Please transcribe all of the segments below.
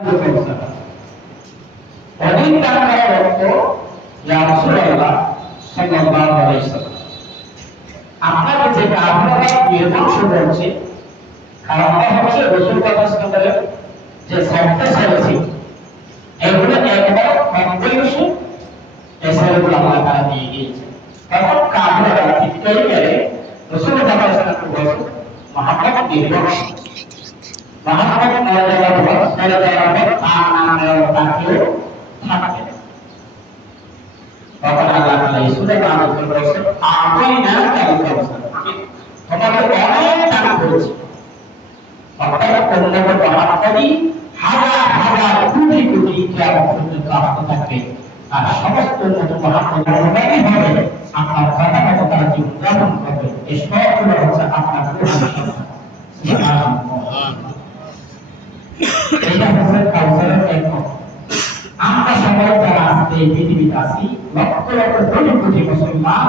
অধিক দান করার অর্থ ইয়া রাসূলুল্লাহ সাল্লাল্লাহু আলাইহি ওয়াসাল্লাম আপনাকে যে কাফেররা নির্বংশ বলছে কারণটা হচ্ছে রাসূল সাল্লাল্লাহু যে সাতটা ছেলে এগুলো একবার কম্পিউশন এসএলগুলো আল্লাহ তাআলা দিয়ে দিয়েছে তখন কাফেররা ঠিকই করে রাসূল সাল্লাল্লাহু আলাইহি ওয়াসাল্লাম বলেন মুহাম্মদ নির্বংশ মুহাম্মদ তার নামে তাকেও থাকবে তখন আল্লাহ তাআলা এই সূরা আল-কাউসার বলেছেন আতাইনা কাউসার তোমাকে অনেক দান করেছি অর্থাৎ অন্যকে প্রমাণ করি হাজার হাজার কোটি কোটি কিয়ামত পর্যন্ত আসতে থাকবে আর সমস্ত উম্মত মুহাম্মদের অনুযায়ী হবে আপনার কথা মতো তারা জীবন যাপন করবে এই সবগুলো হচ্ছে আপনার এটা হচ্ছে কাউসারের এক আমরা সবাই যারা আজকে এই পৃথিবীতে আছি লক্ষ লক্ষ কোটি কোটি মুসলমান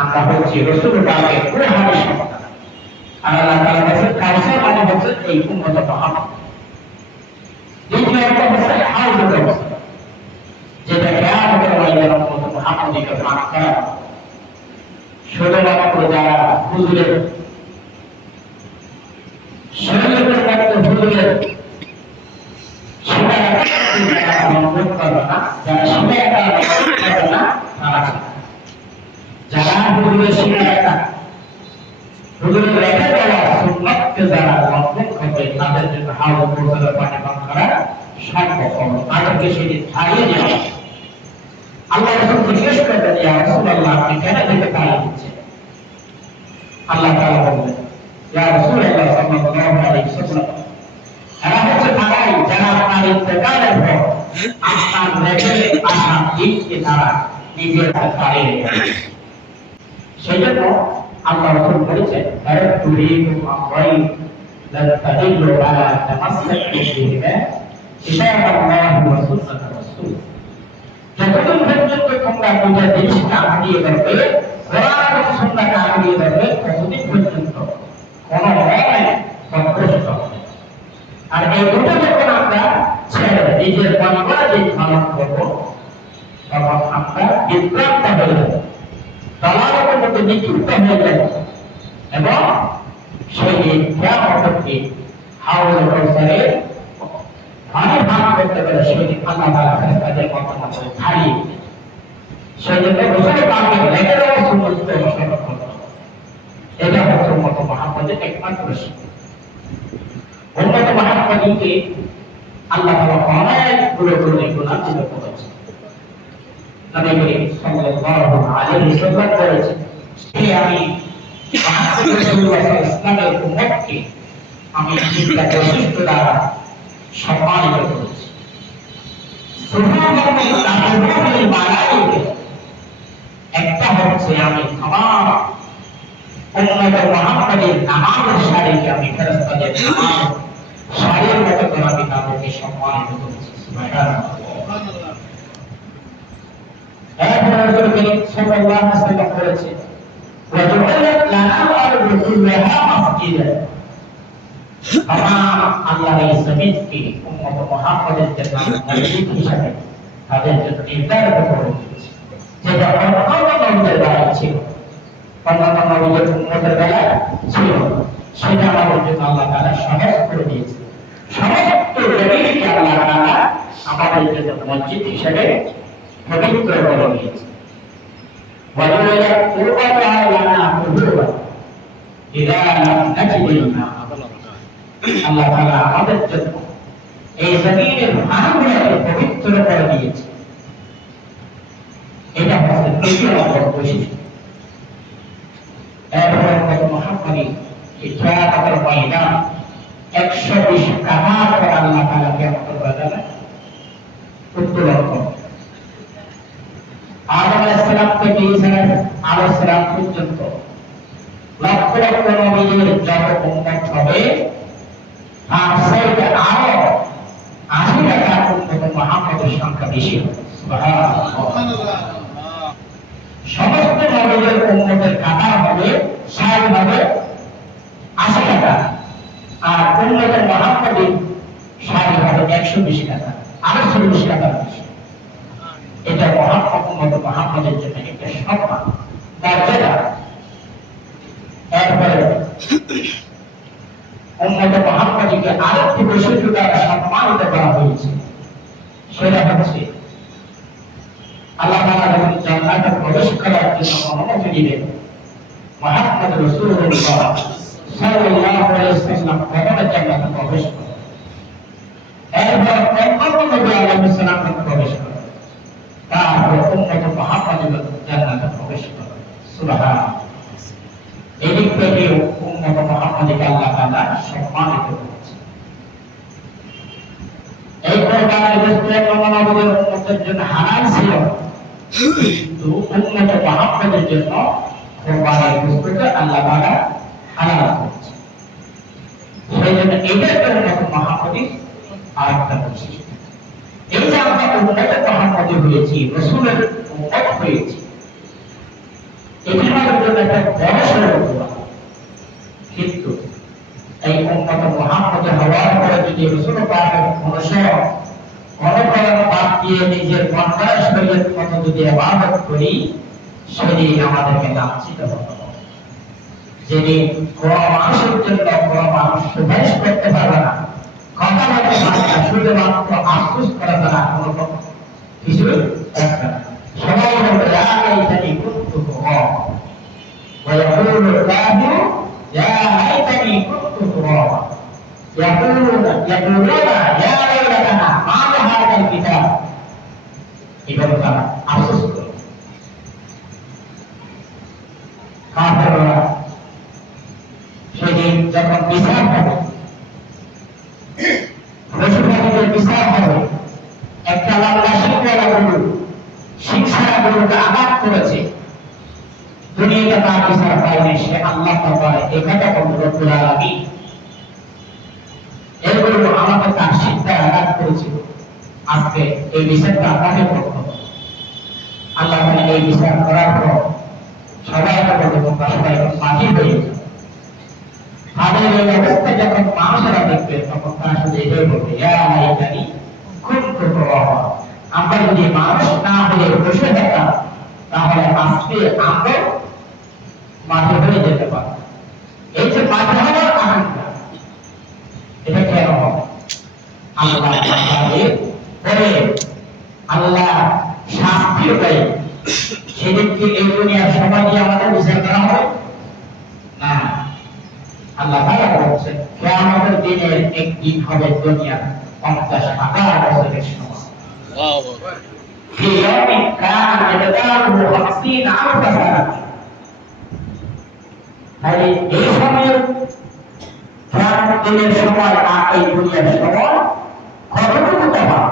আমরা হচ্ছে রাসূলুল্লাহকে কোরআনের সন্তান আর আল্লাহ তাআলা বলেন কাউসার মানে হচ্ছে এই উম্মত মুহাম্মদ দ্বিতীয় একটা হচ্ছে হাউজুল কাউসার যেটা কিয়ামতের ময়দানে উম্মত মুহাম্মদকে পান করা শুধুমাত্র যারা হুজুরের শরীয়তের মধ্যে হুজুরের সেটা মনোযোগ করবে না যারা সেটা করবে না যারা হুজুরের শিক্ষা হুজুরের রেখে দেওয়া সুন্নাতকে যারা লঙ্ঘন করবে তাদের জন্য হাউজ কাউসারের পানি পান করা সম্ভব হবে তাদেরকে সেটি ছাড়িয়ে দেওয়া আল্লাহ রাসূল জিজ্ঞেস করলেন ইয়া রাসূলুল্লাহ আপনি কেন থেকে তাড়িয়ে দিচ্ছেন আল্লাহ তাআলা বললেন ইয়া রাসূলুল্লাহ সাল্লাল্লাহু আলাইহি ওয়াসাল্লাম এরা হচ্ছে তারাই যারা আপনার ইন্তেকালের পর আপনার রেখে আসা দিনকে তারা নিজের তাড়িয়ে দেয় সেজন্য আল্লাহ রাসূল বলেছেন আরে তুরিদু আমরাই লান তাদিল্লু আলা তামাসসাকু বিহিমা কিতাবাল্লাহি ওয়া সুন্নাতার রাসূল যতক্ষণ পর্যন্ত তোমরা দুইটা জিনিসকে আগিয়ে ধরবে কোরআন এবং সুন্নাহকে আগিয়ে ধরবে ততদিন পর্যন্ত কোনো মনে সন্তুষ্ট হবে আর এই দুটো যখন আমরা ছেড়ে নিজের মনগড়া দিক পালন করবো তখন আমরা বিভ্রান্ত হয়ে যাবো দালালের মধ্যে নিক্ষিপ্ত হয়ে যাবে এবং সেই কিয়ামতের হাউজ কাউসারে পানি ভাগ করতে পারে সেই আল্লাহ তাআলা ফেরেশতাদের মাধ্যমে ছাড়িয়ে সেই জন্য রাসূল পাকের রেখে দেওয়া সুন্নাতকে অনুসরণ করতে হবে এটা হচ্ছে উম্মত মুহাম্মদের একমাত্র শিক্ষা উম্মত মুহাম্মদকে আল্লাহ তাআলা অনেকগুলো গুনাহ দিতে করেছে নবী করিম সাল্লাল্লাহু আলাইহি ওয়াসাল্লাম বলেছেন যে আমি মুহাম্মদ রাসূলুল্লাহ ইসলামের উম্মতকে আমি তিনটা বৈশিষ্ট্য দ্বারা সম্মানিত করেছি সুবহানাল্লাহি মালাইকা একটা হচ্ছে আমি আমার উম্মত মুহাম্মদের নামাজের সারিকে আমি ফেরেশতাদের নামাজ সারির মতো করে আমি তাদেরকে সম্মানিত করেছি সুবহানাল্লাহ এরপর রাসূল করিম সাল্লাল্লাহু আলাইহি ওয়াসাল্লাম বলেছেন ওয়াজুআলাত লানা আল-রসুলুল্লাহ মাসজিদা আমার আল্লাহর এই জমিনকে উম্মত মুহাম্মদের জন্য মসজিদ হিসেবে তাদের জন্য নির্ধারিত করে দিয়েছে যেটা অন্যান্য নবীদের বেলায় ছিল অন্যান্য নবীদের উম্মতের বেলায় ছিল সেটা আমাদের জন্য আল্লাহ তাআলা সহজ করে দিয়েছে সমস্ত জমিনকে আল্লাহ তাআলা আমাদের জন্য মসজিদ হিসেবে পবিত্র করে দিয়েছে ওয়াজুআলাত কুরবাতুহা লানা কুরবান ইযা লাম নাজিদনা আল্লাহ তাআলা আমাদের জন্য এই জমিনের ভাগগুলোকে পবিত্র করে দিয়েছে এটা হচ্ছে তৃতীয় নম্বর বৈশিষ্ট্য এরপর মুহাম্মদী কিয়ামতের ময়দান 120 কাঠা করে আল্লাহ তাআলা কিয়ামতের ময়দানে উত্তোলন করবে আদম আলাইহিস সালাম থেকে ঈসা আলাইহিস সালাম পর্যন্ত লক্ষ লক্ষ নবীদের যত উম্মত হবে আর সেইটা আরো 80 টাকা উম্মত মুহাম্মদের সংখ্যা বেশি হবে সুবহানাল্লাহ সমস্ত নবীদের উম্মতের কাতার হবে 60 হবে 80 টাকা আর উম্মত মুহাম্মদের 60 120 টাকা, আরো 40 টাকা বেশি। এটা মুহাম্মদের জন্য একটা সম্মান, মর্যাদা। এরপরে উম্মত মুহাম্মদীকে আরেকটি বৈশিষ্ট্য দ্বারা সম্মানিত করা হয়েছে, সেটা হচ্ছে আল্লাহ তাআলা যখন জান্নাতে প্রবেশ করার জন্য অনুমতি দিলেন, মুহাম্মদ রাসূলুল্লাহ সাল্লাল্লাহু আলাইহি ওয়াসাল্লাম প্রথমে জান্নাতে প্রবেশ করেন, এরপর অন্যান্য নবী আলাইহিস সালাম প্রবেশ করেন, তারপর উম্মত মুহাম্মদ জান্নাতে প্রবেশ করেন। সুবহানাল্লাহ। এই দিক থেকে উম্মত মুহাম্মদীকে আল্লাহ তাআলা সম্মানিত করেছেন। এই কোরবানির গোশত আমাদের উম্মতের জন্য হালাল ছিল, কিন্তু উম্মত মুহাম্মদের জন্য কোরবানির গোশতকে আল্লাহ তাআলা হালাল করেছেন। সেই জন্য এটা উম্মত মুহাম্মদীর আরেকটা বৈশিষ্ট্য। এই যে আমরা উম্মত মুহাম্মদী হয়েছি, রাসূলের উম্মত হয়েছি, এটা আমাদের জন্য একটা বড় সৌভাগ্য। কিন্তু এই উম্মত মুহাম্মদী হওয়ার পরে যদি রাসূল পাকের অনুসরণ অনুকরণ বাদ দিয়ে নিজের মনগড়া শরীয়ত মতো যদি ইবাদত করি, সেদিন আমাদেরকে লাঞ্ছিত হতে হবে। যেদিন কোন মানুষের জন্য কোন মানুষ সুপারিশ করতে পারবে না, কথা বলতে পারবে না, শুধুমাত্র আফসোস করা ছাড়া কোনো কিছু থাকবে না। সবাই বলবে ইয়া লাইতানি কুনতু তুরাবা ওয়া ইয়াকুলু কাফিরু ইয়া লাইতানি কুনতু তুরাবা ইয়াকুলুনা ইয়া লাইতানা মা হাযাল কিতাব। এবার তারা আফসোস করে। কাফেররা সেদিন যখন বিচার হবে, রসুলের বিচার হবে, একটা লম্বা শিক্ষা গরু শিক্ষা গরুকে আঘাত করেছে, দুনিয়াতে তার বিচার পায়নি, সে আল্লাহ তাআলা একথা বলল রব্বুল আলামিন, এই গরু আমাকে তার শিক্ষায় আঘাত করেছিল, আজকে এই বিচারটা আমাকে করতে হবে। আল্লাহ তাআলা এই বিচার করার পর সবাইকে বলতে তোমরা সবাই মাটি হয়ে যাও। তাদের এই অবস্থা যখন মানুষেরা দেখবে, তখন তারা শুধু এটাই বলবে ইয়া লাইতানি কুনতু তুরাবা। আমরা যদি মানুষ না হয়ে বসে থাকতাম, তাহলে আজকে আমরা মাটি হয়ে যেতে পারতাম। এই যে মাটি হওয়ার আকাঙ্ক্ষা, এটা কেন হবে? আল্লাহ পরে আল্লাহ শাস্তিও দেয়। সেদিন কি এই দুনিয়ার সবাই দিয়ে আমাদের বিচার করা হবে না। আল্লাহ তাআলা বলেছেন কিয়ামতের দিনের একদিন হবে দুনিয়ার 50,000 বছরের সমান। في يوم كان مقداره 50,000 سنة। তাই এই সময়ের কিয়ামত দিনের সময় আর এই দুনিয়ার সময় কতটুকু তফাৎ।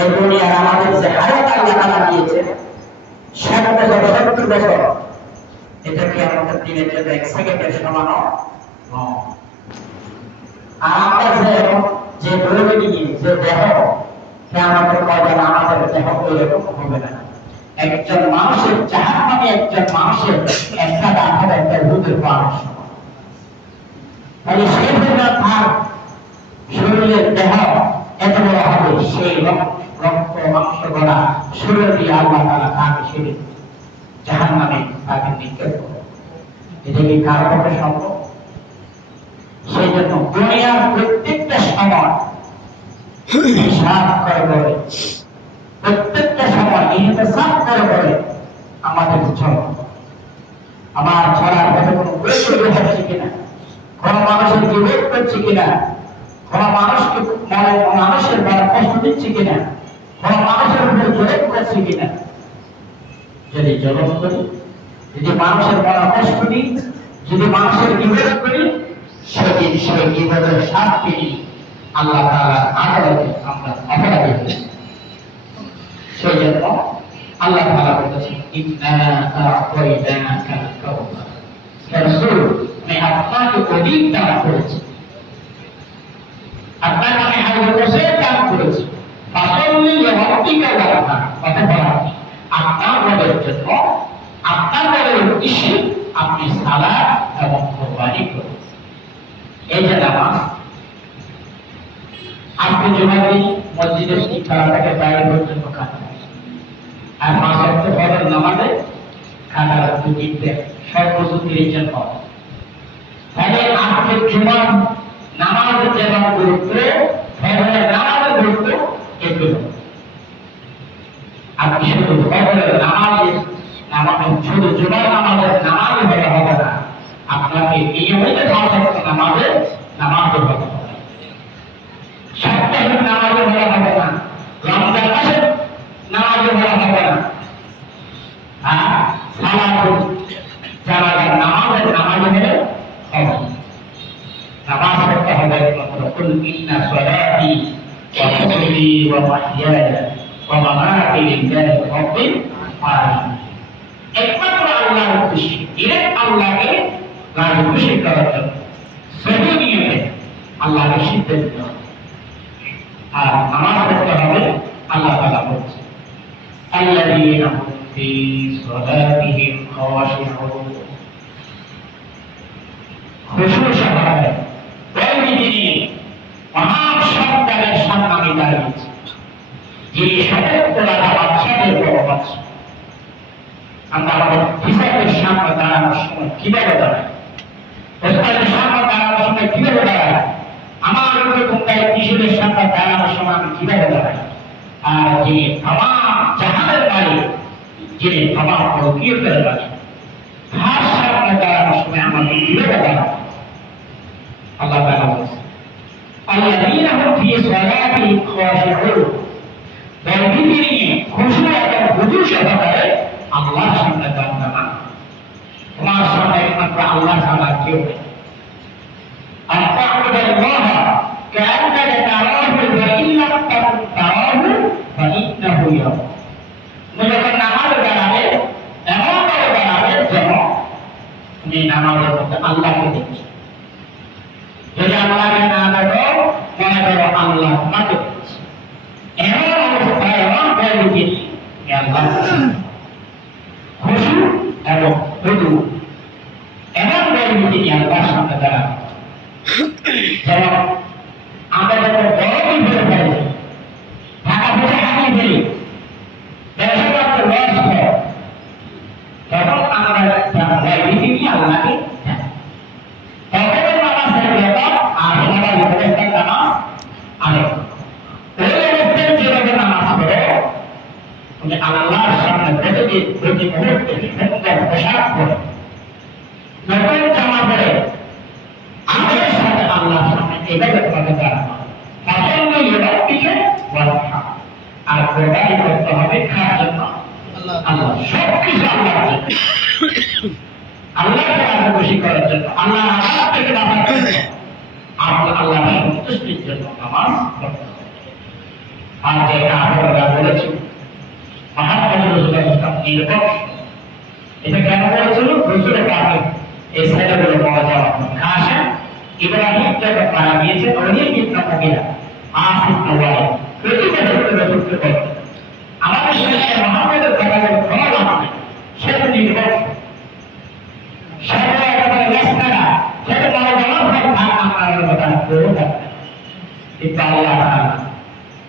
এই দুনিয়ার আমাদের যে হায়াত আল্লাহ তাআলা দিয়েছেন 60 বছর 70 বছর, এটা কি আমাদের দিনের জন্য 1 সেকেন্ডের সমান নয়। আর আমরা যে বলে নিয়ে যে দেহ, কিয়ামতের ময়দানে আমাদের দেহ এরকম হবে না। একজন মানুষের জাহান্নামে একজন মানুষের একটা দাঁত হবে একটা দুধের পাহাড়ের সমান। তাই সেই জন্য তার শরীরের দেহ এত বড় হবে, সেই রক্ত মাংস গড়া শরীর দিয়ে আল্লাহ তাআলা তাকে সেই জাহান্নামে তাকে নিক্ষেপ করবে। এটা কি কার পক্ষে সম্ভব? সেই জন্য দুনিয়ার প্রত্যেকটা সময় হিসাব করে বলে, প্রত্যেকটা সময় ইহতিসাব করে বলে আমাদের চল। আমার চলার পথে কোনো বৈষম্য হচ্ছে কিনা, কোন মানুষের বিভেদ করছে কিনা, কোন মানুষের বড় কষ্ট দিচ্ছে কিনা, কোন মানুষের উপর জোর করছে কিনা। যদি জলম করি, যদি মানুষের বড় কষ্ট দিই, যদি মানুষের বিভেদ করি, সেদিন সেই বিভেদের শাস্তি আল্লাহ তাআলার আদালতে আমরা অপরাধী হই। সেই জন্য আল্লাহ তাআলা বলেছেন ইন্না আ'তাইনাকাল কাউসার। হে রাসূল, আমি আপনাকে অধিক দান করেছি, আপনাকে আমি হাউজে দান করেছি। ফাসাল্লি লিরাব্বিকা ওয়ানহার, অথবা আপনার রবের জন্য, আপনার রবের উদ্দেশ্যে আপনি সালাত এবং কুরবানি করুন। এই যে নামাজ, আজকে জুমার দিন মসজিদের ছাড়া থেকে বাইরে পর্যন্ত খাতা, আর 5 ওয়াক্ত ফরজ নামাজে খাতার দুটিতে সর্বোচ্চ 30 জন হয়। তাহলে আজকে জুমার নামাজের যেমন গুরুত্ব, ফজরের নামাজের গুরুত্ব একটু। আপনি শুধু ফজরের নামাজের শুধু জুমার নামাজের নামাজে হলে হবে না, আপনাকে নিয়মিত 5 ওয়াক্ত নামাজে হতে হবে। সপ্তাহের নামাজে হলে হবে না, রমজান মাসের নামাজে হলে হবে না, আর সালাতুল জানাজার নামাজে হলে হবে। নামাজ পড়তে হবে মাত্র কুল ইন্না সালাতি ওয়া নুসুকি ওয়া মাহইয়ায়া ওয়া মামাতি লিল্লাহি রাব্বিল আলামিন। একমাত্র আল্লাহর খুশি, ডিরেক্ট আল্লাহকে রাজি খুশি করার জন্য সহি নিয়মে আল্লাহকে সিদ্ধ দিতে হবে। আর নামাজ পড়তে হবে আল্লাহ তাআলা বলছে আল্লাযীনা হুম ফি সালাতিহিম খাশিউন। খুশু সহকারে প্রতিদিনই মহান সত্তারের সামনে আমি দাঁড়িয়েছি, যিনি সমস্ত রাজা বাদশাদের বড় বাদশা। আমরা আমাদের হিসাবের সামনে দাঁড়ানোর সময় কিভাবে দাঁড়াই, ওস্তাদের সামনে দাঁড়ানোর সময় কিভাবে দাঁড়াই, আমার এরকম দায়িত্বশীলের সামনে দাঁড়ানোর সময় আমি কিভাবে দাঁড়াই, আর যিনি তামাম জাহানের মালিক, যিনি তামাম প্রকৃতির মালিক, তার সামনে দাঁড়ানোর সময় আমাকে কিভাবে দাঁড়াই। আল্লাহ তাআলা বলেছেন আল্লাযীনা হুম ফি সালাতিহিম খাশিউন। প্রতিদিনই খুশু এবং হুজু সহকারে আল্লাহর সামনে দাঁড়ানো। তোমার সামনে একমাত্র আল্লাহ ছাড়া কেউ নেই। আর তা'বুদাল্লাহ কা'আন্নাকা তারাহু ওয়া ইল্লাম তাকুন তারাহু ফাইন্নাহু ইয়ারাক। তুমি যখন নামাজে দাঁড়াবে এমন ভাবে দাঁড়াবে যেন তুমি নামাজের মধ্যে আল্লাহকে দেখছো। যদি আল্লাহকে না দেখো মনে করো আল্লাহ তোমাকে দেখছে। এমন অবস্থায় এমন পরিস্থিতি আল্লাহ খুশু এবং হুজু এমন পরিস্থিতি আল্লাহর সামনে দাঁড়ানো। যেমন আমরা যখন বড় বিপদে পড়ি, টাকা পয়সা হারিয়ে ফেলি, ব্যবসা বাণিজ্য লস হয়, তখন আমরা ভয়ভীতি নিয়ে আল্লাহকে তখন নামাজ ছেড়ে আর সবাই অবস্থায় নামাজ আনে। ওই অবস্থায় যেভাবে নামাজ পড়ে তুমি আল্লাহর সামনে প্রতিদিন প্রতি মুহূর্তে সুন্দর পোশাক পরে নতুন জামা পরে আমাদের সাথে আল্লাহর সামনে এভাবে তোমাকে দাঁড়ানো পছন্দ ইউরোপটিকে বলা। আর কোরবানি করতে হবে কার জন্য? আল্লাহ। সবকিছু আল্লাহর জন্য, আল্লাহকে রাজি খুশি করার জন্য, আল্লাহর আযাব থেকে বাঁচার জন্য, আল্লাহর সন্তুষ্টির জন্য নামাজ পড়তে হবে। আর যেটা আমরা বলেছি মুহাম্মদ রাসূলুল্লাহ সাল্লাল্লাহু আলাইহি ওয়াসাল্লাম এটা কেন বলেছিল? রাসূলের কাছে এই সাইডগুলো পাওয়া যাওয়া খাসা ইব্রাহিম যখন মারা গিয়েছে ওলিদ ইবনে মুগীরা আসিফ নওয়াই প্রতিদিন রাসূলকে বলে আমাদের সাথে মুহাম্মদের কথাগুলো ভালো লাগবে সেটা নির্ভর সেটা একটা রাস্তা সেটা বড় বড় ভাগ আমরা কথা বলতে কিন্তু আল্লাহ তাআলা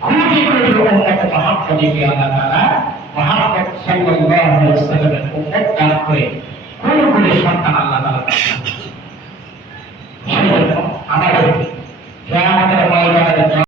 খুবই খুবই উম্মত মুহাম্মদকে আল্লাহ তাআলা মুহাম্মদ সাল্লাল্লাহু আলাইহি ওয়াসাল্লামের উম্মত দান করে কোন কোন সন্তান আল্লাহ তাআলা সেজন্য আমাদের